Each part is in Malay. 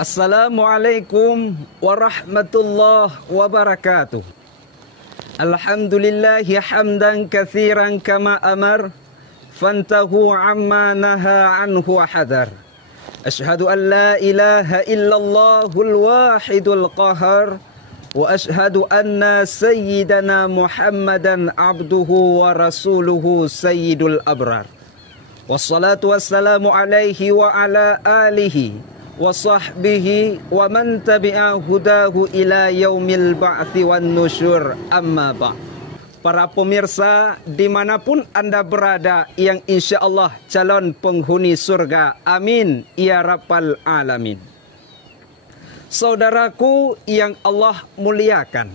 Assalamualaikum warahmatullahi wabarakatuh. Alhamdulillahi hamdan katsiran kama amar, fantahu amma naha anhu hadar. Ashhadu an la ilaha illallahul wahidul qahar, wa ashhadu anna sayyidana Muhammadan abduhu wa rasuluhu sayyidul abrar. Wassalatu wassalamu alaihi wa ala alihi wa sahbihi wa man tabi'a hudahu ila yaumil ba'thi wan nusyur, amma ba'. Para pemirsa dimanapun Anda berada yang insya Allah calon penghuni surga, amin ya rabbal alamin. Saudaraku yang Allah muliakan,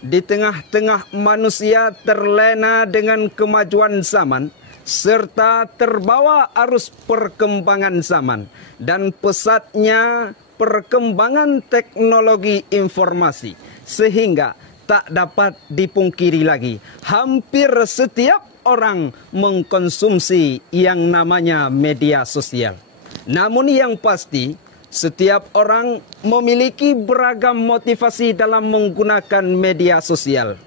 di tengah-tengah manusia terlena dengan kemajuan zaman serta terbawa arus perkembangan zaman dan pesatnya perkembangan teknologi informasi, sehingga tak dapat dipungkiri lagi hampir setiap orang mengkonsumsi yang namanya media sosial. Namun yang pasti, setiap orang memiliki beragam motivasi dalam menggunakan media sosial.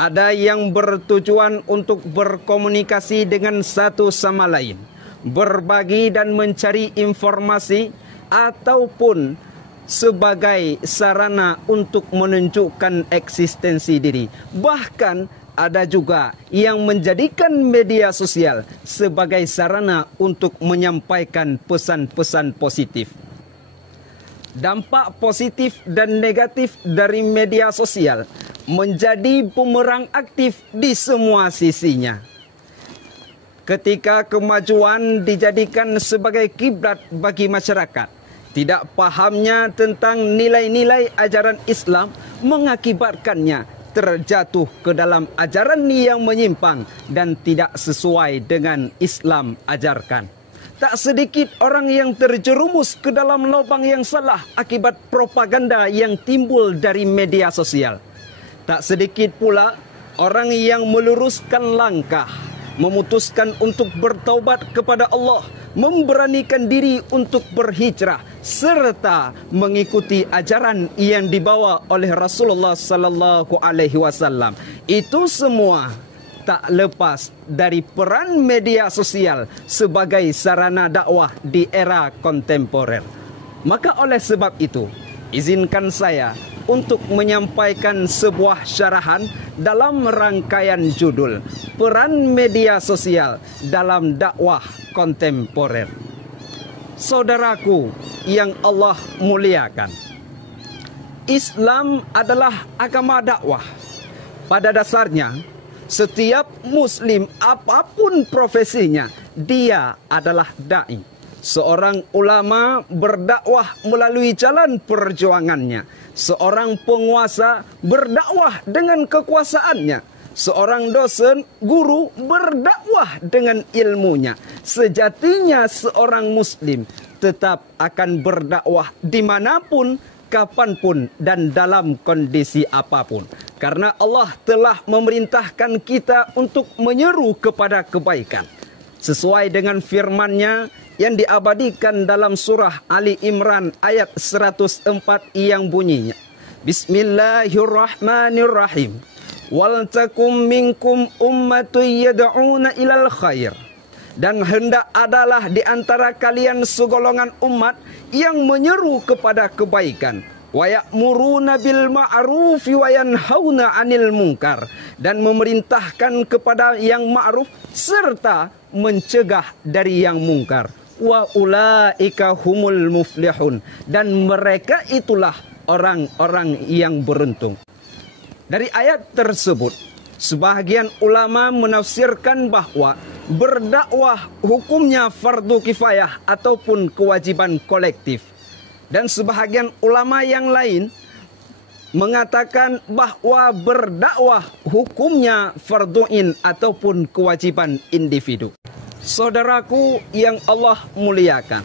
Ada yang bertujuan untuk berkomunikasi dengan satu sama lain, berbagi dan mencari informasi, ataupun sebagai sarana untuk menunjukkan eksistensi diri. Bahkan ada juga yang menjadikan media sosial sebagai sarana untuk menyampaikan pesan-pesan positif. Dampak positif dan negatif dari media sosial menjadi bumerang aktif di semua sisinya. Ketika kemajuan dijadikan sebagai kiblat bagi masyarakat, tidak pahamnya tentang nilai-nilai ajaran Islam mengakibatkannya terjatuh ke dalam ajaran yang menyimpang dan tidak sesuai dengan Islam ajarkan. Tak sedikit orang yang terjerumus ke dalam lubang yang salah akibat propaganda yang timbul dari media sosial. Tak sedikit pula orang yang meluruskan langkah, memutuskan untuk bertaubat kepada Allah, memberanikan diri untuk berhijrah, serta mengikuti ajaran yang dibawa oleh Rasulullah sallallahu alaihi wasallam. Itu semua tak lepas dari peran media sosial sebagai sarana dakwah di era kontemporer. Maka oleh sebab itu, izinkan saya untuk menyampaikan sebuah syarahan dalam rangkaian judul Peran Media Sosial dalam Dakwah Kontemporer. Saudaraku yang Allah muliakan, Islam adalah agama dakwah. Pada dasarnya, setiap muslim apapun profesinya, dia adalah da'i. Seorang ulama berdakwah melalui jalan perjuangannya. Seorang penguasa berdakwah dengan kekuasaannya. Seorang dosen, guru berdakwah dengan ilmunya. Sejatinya seorang muslim tetap akan berdakwah dimanapun, kapanpun, dan dalam kondisi apapun. Karena Allah telah memerintahkan kita untuk menyeru kepada kebaikan. Sesuai dengan firman-Nya yang diabadikan dalam surah Ali Imran ayat 104 yang bunyinya, Bismillahirrahmanirrahim. Wal takum minkum ummatun yad'una ilal khair. Dan hendak adalah di antara kalian segolongan umat yang menyeru kepada kebaikan. Wa ya'muruna bil ma'rufi wa yanhauna 'anil munkar, dan memerintahkan kepada yang ma'ruf serta mencegah dari yang mungkar. Wa ulaika humul muflihun, dan mereka itulah orang-orang yang beruntung. Dari ayat tersebut, sebahagian ulama menafsirkan bahwa berdakwah hukumnya fardu kifayah ataupun kewajiban kolektif. Dan sebahagian ulama yang lain mengatakan bahwa berdakwah hukumnya fardu'in ataupun kewajiban individu. Saudaraku yang Allah muliakan,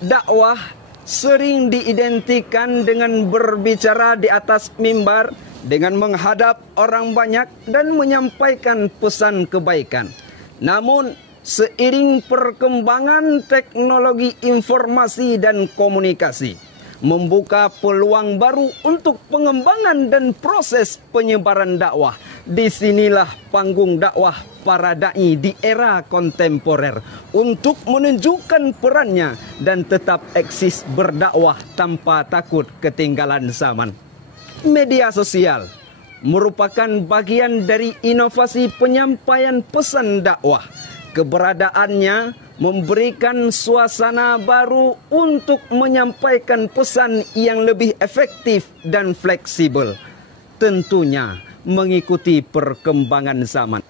dakwah sering diidentikan dengan berbicara di atas mimbar, dengan menghadap orang banyak dan menyampaikan pesan kebaikan. Namun seiring perkembangan teknologi informasi dan komunikasi, membuka peluang baru untuk pengembangan dan proses penyebaran dakwah. Disinilah panggung dakwah para da'i di era kontemporer untuk menunjukkan perannya dan tetap eksis berdakwah tanpa takut ketinggalan zaman. Media sosial merupakan bagian dari inovasi penyampaian pesan dakwah. Keberadaannya memberikan suasana baru untuk menyampaikan pesan yang lebih efektif dan fleksibel. Tentunya mengikuti perkembangan zaman.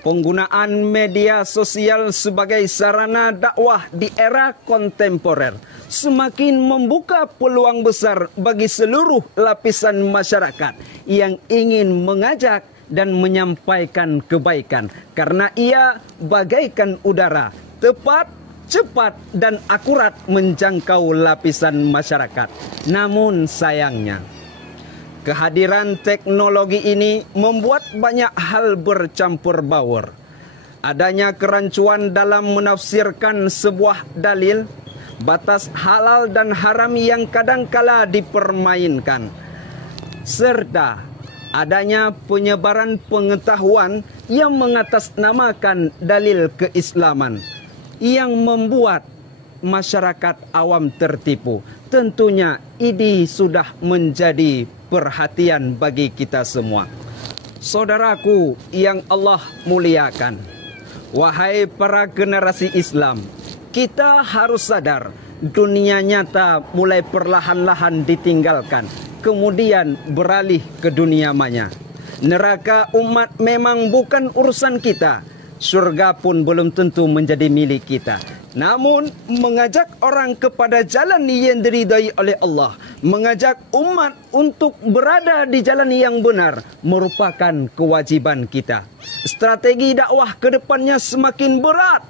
Penggunaan media sosial sebagai sarana dakwah di era kontemporer semakin membuka peluang besar bagi seluruh lapisan masyarakat yang ingin mengajak dan menyampaikan kebaikan, karena ia bagaikan udara, tepat, cepat dan akurat menjangkau lapisan masyarakat. Namun sayangnya, kehadiran teknologi ini membuat banyak hal bercampur baur. Adanya kerancuan dalam menafsirkan sebuah dalil, batas halal dan haram yang kadangkala dipermainkan, serta adanya penyebaran pengetahuan yang mengatasnamakan dalil keislaman yang membuat masyarakat awam tertipu. Tentunya ini sudah menjadi perhatian bagi kita semua. Saudaraku yang Allah muliakan, wahai para generasi Islam, kita harus sadar dunia nyata mulai perlahan-lahan ditinggalkan, kemudian beralih ke dunia maya. Neraka umat memang bukan urusan kita, surga pun belum tentu menjadi milik kita. Namun mengajak orang kepada jalan yang diridai oleh Allah, mengajak umat untuk berada di jalan yang benar merupakan kewajiban kita. Strategi dakwah ke depannya semakin berat,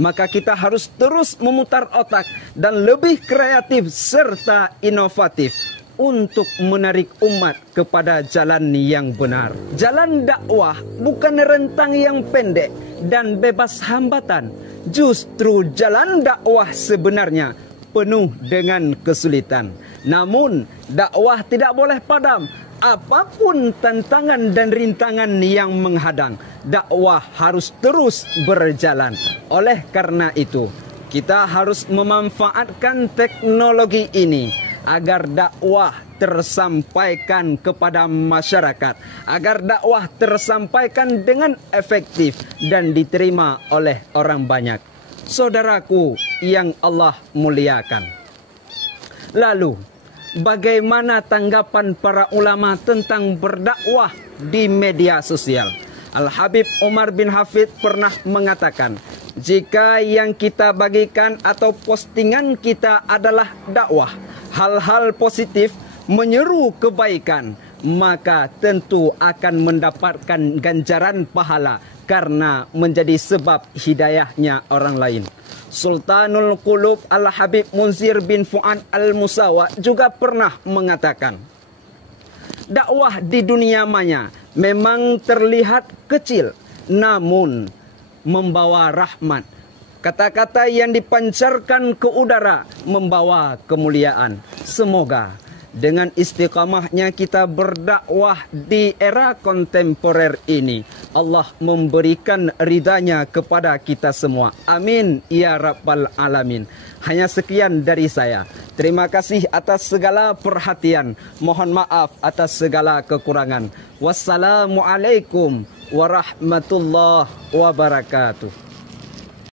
maka kita harus terus memutar otak dan lebih kreatif serta inovatif untuk menarik umat kepada jalan yang benar. Jalan dakwah bukan rentang yang pendek dan bebas hambatan. Justru jalan dakwah sebenarnya penuh dengan kesulitan. Namun dakwah tidak boleh padam. Apapun tantangan dan rintangan yang menghadang, dakwah harus terus berjalan. Oleh karena itu, kita harus memanfaatkan teknologi ini agar dakwah tersampaikan kepada masyarakat, agar dakwah tersampaikan dengan efektif dan diterima oleh orang banyak. Saudaraku yang Allah muliakan, lalu bagaimana tanggapan para ulama tentang berdakwah di media sosial? Al-Habib Umar bin Hafid pernah mengatakan, jika yang kita bagikan atau postingan kita adalah dakwah, hal-hal positif, menyeru kebaikan, maka tentu akan mendapatkan ganjaran pahala karena menjadi sebab hidayahnya orang lain. Sultanul Qulub Al-Habib Munzir bin Fuad Al-Musawa juga pernah mengatakan, dakwah di dunia maya memang terlihat kecil, namun membawa rahmat. Kata-kata yang dipancarkan ke udara membawa kemuliaan. Semoga dengan istiqamahnya kita berdakwah di era kontemporer ini, Allah memberikan ridanya kepada kita semua. Amin ya rabbal alamin. Hanya sekian dari saya. Terima kasih atas segala perhatian. Mohon maaf atas segala kekurangan. Wassalamualaikum warahmatullahi wabarakatuh.